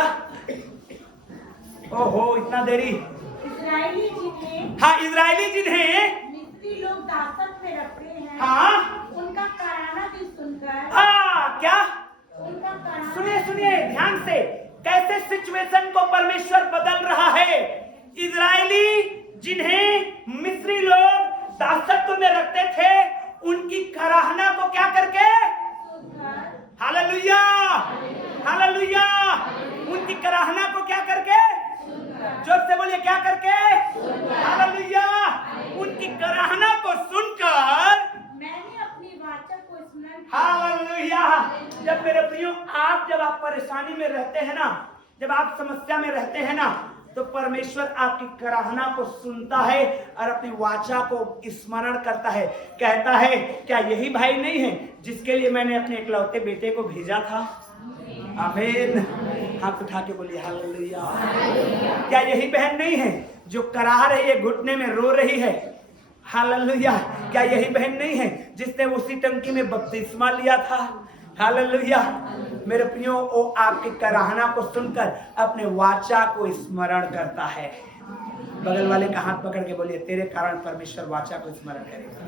ओहो, इतना देरी। इस्राएली जिन्हें हाँ, इजरायली जिन्हें मिस्री लोग दासत्व में रखते हैं, हाँ, उनका कराना भी सुनकर, हाँ, क्या उनका कराना, सुनिए सुनिए ध्यान से, कैसे सिचुएशन को परमेश्वर बदल रहा है। इजरायली जिन्हें मिस्री लोग दासत्व में रखते थे, उनकी कराहना को क्या करके, हालेलुया, हालेलुया, उनकी कराहना को क्या करके, जोर से बोलिए, क्या करके, हालेलुया, उनकी कराहना को सुनकर मैंने अपनी वाचा को स्मरण किया। हालेलुया। जब मेरे प्रियो, जब आप परेशानी में रहते हैं ना, जब आप समस्या में रहते हैं ना, तो परमेश्वर आपकी कराहना को सुनता है और अपनी वाचा को स्मरण करता है। कहता है, क्या यही भाई नहीं है जिसके लिए मैंने अपने इकलौते बेटे को भेजा था? आमीन। हाथ उठा के बोलिए हालेलुया। क्या यही बहन नहीं है जो कराह रही है, घुटने में रो रही है? हालेलुया। क्या यही बहन नहीं है जिसने उसी टंकी में बपतिस्मा लिया था? हालेलुया। मेरे प्रियो, वो आपकी कराहना को सुनकर अपने वाचा को स्मरण करता है। बगल वाले का हाथ पकड़ के बोलिए, तेरे कारण परमेश्वर वाचा को स्मरण करेगा।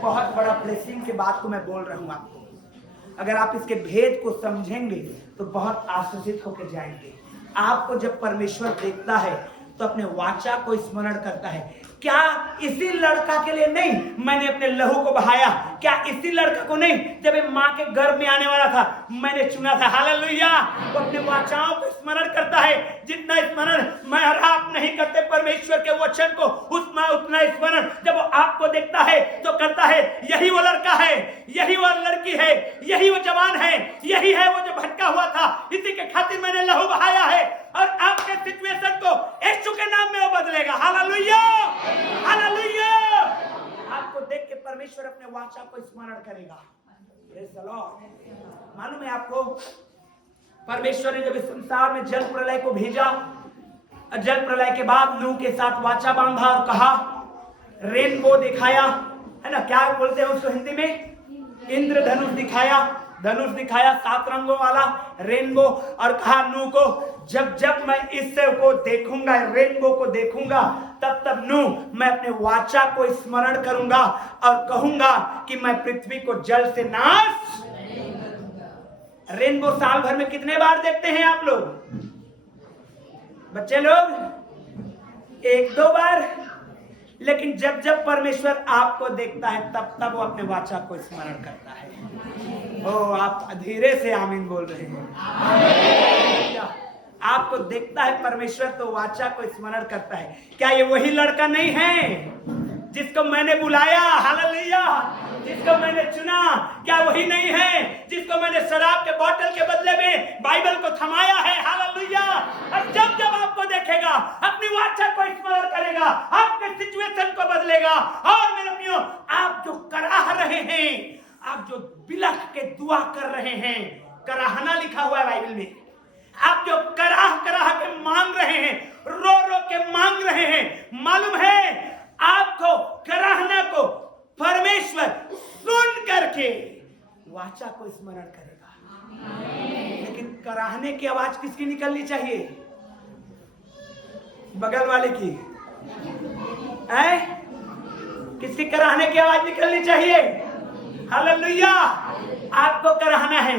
बहुत बड़ा ब्लेसिंग के बात को मैं बोल रहा हूं आपको। अगर आप इसके भेद को समझेंगे तो बहुत आशीषित होकर जाएंगे। आपको जब परमेश्वर देखता है तो अपने वाचा को स्मरण करता है। क्या इसी लड़का के लिए नहीं मैंने अपने लहू को बहाया? क्या इसी लड़का को नहीं, जब माँ के गर्भ में आने वाला था, मैंने चुना था? हालेलुया। वो अपने वाचाओं को स्मरण करता है। जितना स्मरण मैं और आप नहीं करते परमेश्वर के वचन को, उतना स्मरण जब वो आपको देखता है तो करता है। यही वो लड़का है, यही वो लड़की है, यही वो जवान है, यही है वो जो भटका हुआ था। इसी के खातिर मैंने लहू बहाया है और आपके सिचुएशन को यीशु के नाम में वो बदलेगा। Hallelujah, hallelujah. आपको देख के परमेश्वर अपने वाचा को स्मरण करेगा। Praise the Lord. मालूम है आपको, परमेश्वर ने जब इस संसार में जल प्रलय को भेजा, जल प्रलय के बाद नूह के साथ वाचा बांधा और कहा, रेनबो दिखाया, है ना, क्या बोलते हैं उसको हिंदी में, इंद्रधनुष दिखाया, धनुष दिखाया 7 रंगों वाला रेनबो, और कहा नूह को, जब जब मैं इससे को देखूंगा, रेनबो को देखूंगा, तब तब नूह मैं अपने वाचा को स्मरण करूंगा और कहूंगा कि मैं पृथ्वी को जल से नाश। रेनबो साल भर में कितने बार देखते हैं आप लोग बच्चे लोग? 1-2 बार। लेकिन जब जब परमेश्वर आपको देखता है तब तब वो अपने वाचा को स्मरण करता है। ओ, आप धीरे से आमीन बोल रहे हैं। आपको देखता है परमेश्वर तो वाचा को स्मरण करता है। क्या ये वही लड़का नहीं है जिसको मैंने बुलाया? हालेलुया। जिसको मैंने चुना? क्या वही नहीं है जिसको मैंने शराब के बोतल के बदले में बाइबल को थमाया है? हालेलुया। और जब जब आपको देखेगा अपनी वाचा को स्मरण करेगा, आपके सिचुएशन को बदलेगा। और मेरे प्रियो, आप जो कराह रहे हैं, आप जो बिलख के दुआ कर रहे हैं, कराहना लिखा हुआ है बाइबल में, आप जो कराह कराह के मांग रहे हैं, रो रो के मांग रहे हैं, मालूम है आपको कराहना को परमेश्वर सुन करके वाचा को स्मरण करेगा। लेकिन कराहने की आवाज किसकी निकलनी चाहिए? बगल वाले की। किसकी कराहने की आवाज निकलनी चाहिए? हालेलुया। आपको कराहना है,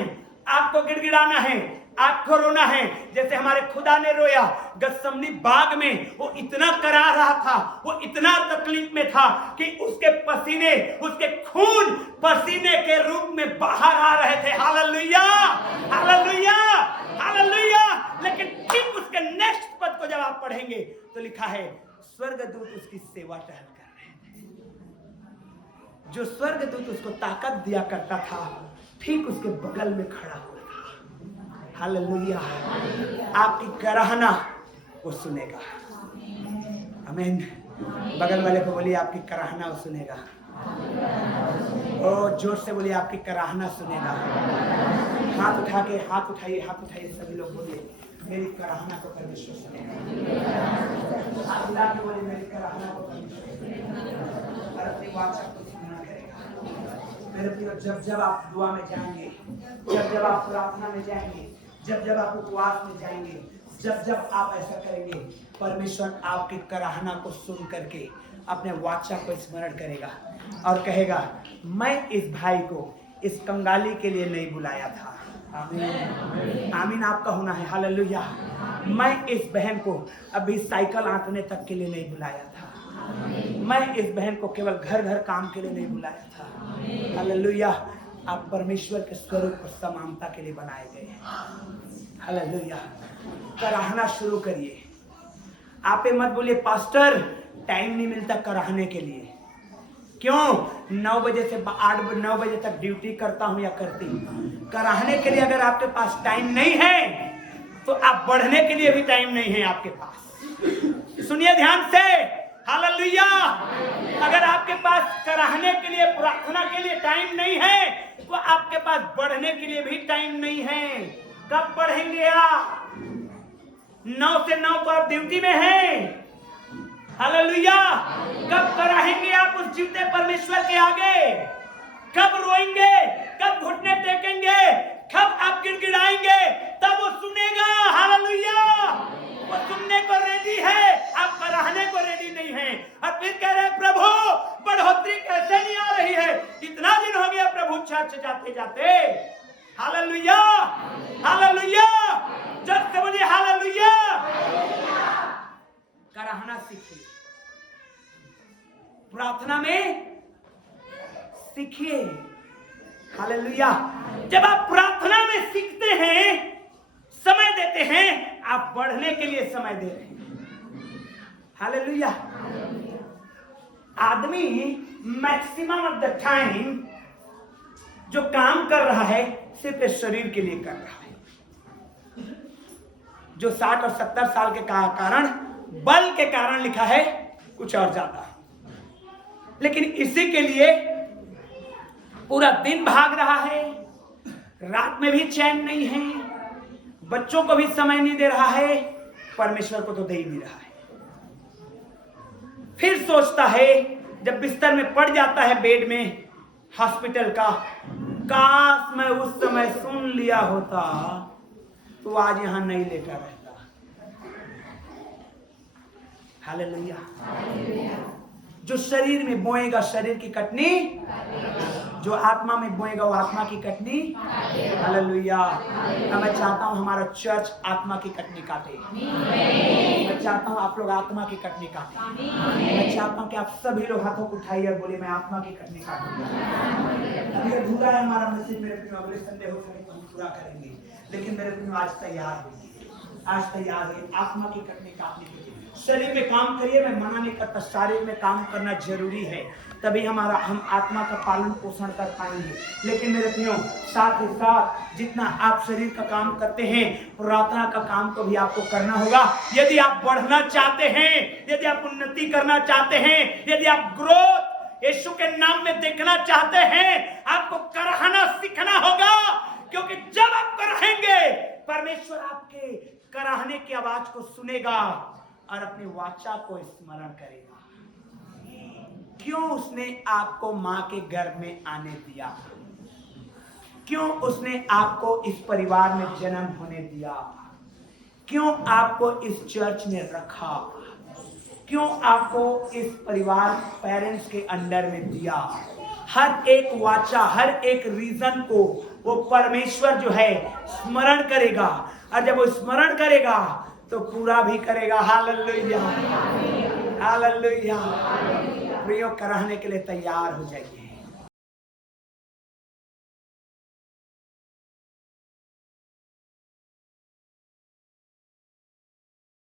आपको गिड़गिड़ाना है, आपको रोना है जैसे हमारे खुदा ने रोया गतसमनी बाग में। वो इतना करा रहा था, वो इतना तकलीफ में था कि उसके पसीने, उसके खून पसीने के रूप में बाहर आ रहे थे। Hallelujah, hallelujah, hallelujah. लेकिन ठीक उसके नेक्स्ट पद को जब आप पढ़ेंगे तो लिखा है स्वर्गदूत उसकी सेवा टहल कर रहे थे। जो स्वर्गदूत उसको ताकत दिया करता था ठीक उसके बगल में खड़ा हुआ था। हालेलुया। आपकी कराहना वो सुनेगा। आमीन। बगल वाले को बोलिए आपकी कराहना वो सुनेगा। ओ जोर से बोलिए आपकी कराहना सुनेगा। हाथ उठा के, हाथ उठाइए, हाथ उठाइए, सभी लोग बोलिए मेरी कराहना को परमेश्वर सुनेगा। हाथ उठा के बोलिए मेरी कराहना को परमेश्वर सुनेगा और अपनी वाचा को सुनना करेगा। मेरे प्रिय, जब जब आप दुआ में जाएंगे, जब जब आप प्रार्थना में जाएंगे, जब जब आप उपवास में जाएंगे, जब जब आप ऐसा करेंगे, परमेश्वर आपकी कराहना को सुन करके अपने वाचा को स्मरण करेगा और कहेगा मैं इस भाई को इस कंगाली के लिए नहीं बुलाया था। आमीन, आमीन आपका होना है। हालेलुया। मैं इस बहन को अभी साइकिल आंकने तक के लिए नहीं बुलाया था। मैं इस बहन को केवल घर घर काम के लिए नहीं बुलाया था। हालेलुया। आप परमेश्वर के स्वरूप और समानता के लिए बनाए गए हैं। हालेलुया। कराहना शुरू करिए। आप मत बोलिए पास्टर टाइम नहीं मिलता कराहने के लिए। क्यों? 9 बजे से 8-9 बजे तक ड्यूटी करता हूं या करती हूं। कराहने के लिए अगर आपके पास टाइम नहीं है तो आप बढ़ने के लिए भी टाइम नहीं है आपके पास। सुनिए ध्यान से। हालेलुया। अगर आपके पास कराहने के लिए, प्रार्थना के लिए टाइम नहीं है तो आपके पास बढ़ने के लिए भी टाइम नहीं है। कब बढ़ेंगे आप? 9 से 9 तो आप ड्यूटी में हैं। हालेलुया। कब कराहेंगे आप उस जीवते परमेश्वर के आगे? कब रोएंगे? कब घुटने टेकेंगे? कब आप गिड़गिड़ाएंगे? तब वो सुनेगा। हालेलुया। वो सुनने को रेडी है, आप कराहने को रेडी नहीं है। और फिर कह रहे प्रभु बढ़ोतरी कैसे नहीं आ रही है? इतना दिन हो गया प्रभु चर्च जाते जाते। Hallelujah, hallelujah. जब से बोलिए हालेलुया। कराहना सीखिए, प्रार्थना में सीखिए। हालेलुया। जब आप प्रार्थना में सीखते हैं, समय देते हैं, आप बढ़ने के लिए समय दे रहे हैं। हालेलुया। आदमी मैक्सिमम ऑफ द टाइम जो काम कर रहा है सिर्फ इस शरीर के लिए कर रहा है। जो 60 और 70 साल के कारण, बल के कारण लिखा है कुछ और ज्यादा है, लेकिन इसी के लिए पूरा दिन भाग रहा है, रात में भी चैन नहीं है, बच्चों को भी समय नहीं दे रहा है, परमेश्वर को तो दे ही नहीं रहा है। फिर सोचता है जब बिस्तर में पड़ जाता है बेड में हॉस्पिटल का, काश मैं उस समय सुन लिया होता तो आज यहां नहीं लेकर रहता। हालेलुया। जो शरीर में बोएगा शरीर की कटनी, जो आत्मा में बोएगा वो आत्मा की कटनी। हालेलुया। मैं चाहता हूं हमारा चर्च आत्मा की कटनी काटे। मैं चाहता हूं आप लोग आत्मा की कटनी काटे। मैं चाहता हूं कि आप सभी लोग हाथों को उठाइए और बोलिए मैं आत्मा की कटनी काटूंगा। ये पूरा है हमारा मैसेज। मेरे प्रिय अगले संडे हो सके तो हम पूरा करेंगे, लेकिन मेरे प्रिय आज तैयार होइए, आज तैयार है आत्मा की कटनी काटने के लिए। शरीर में काम करिए, मैं मना नहीं करता, शारीर में काम करना जरूरी है, तभी हम आत्मा का पालन पोषण कर पाएंगे। लेकिन मेरे प्रियो साथ ही साथ जितना आप शरीर का काम करते हैं, प्रार्थना का काम को भी आपको करना होगा। यदि आप बढ़ना चाहते हैं, यदि आप उन्नति करना चाहते हैं, यदि आप ग्रोथ यीशु के नाम में देखना चाहते हैं, आपको कराहना सीखना होगा। क्योंकि जब आप कराहेंगे, परमेश्वर आपके कराहने की आवाज को सुनेगा और अपनी वाचा को स्मरण करेगा। क्यों उसने आपको मां के गर्भ में आने दिया? क्यों उसने आपको इस परिवार में जन्म होने दिया? क्यों आपको इस चर्च में रखा? क्यों आपको इस परिवार पेरेंट्स के अंडर में दिया? हर एक वाचा, हर एक रीजन को वो परमेश्वर जो है स्मरण करेगा, और जब वो स्मरण करेगा तो पूरा भी करेगा। Hallelujah, hallelujah. प्रयोग कराने के लिए तैयार हो जाइए।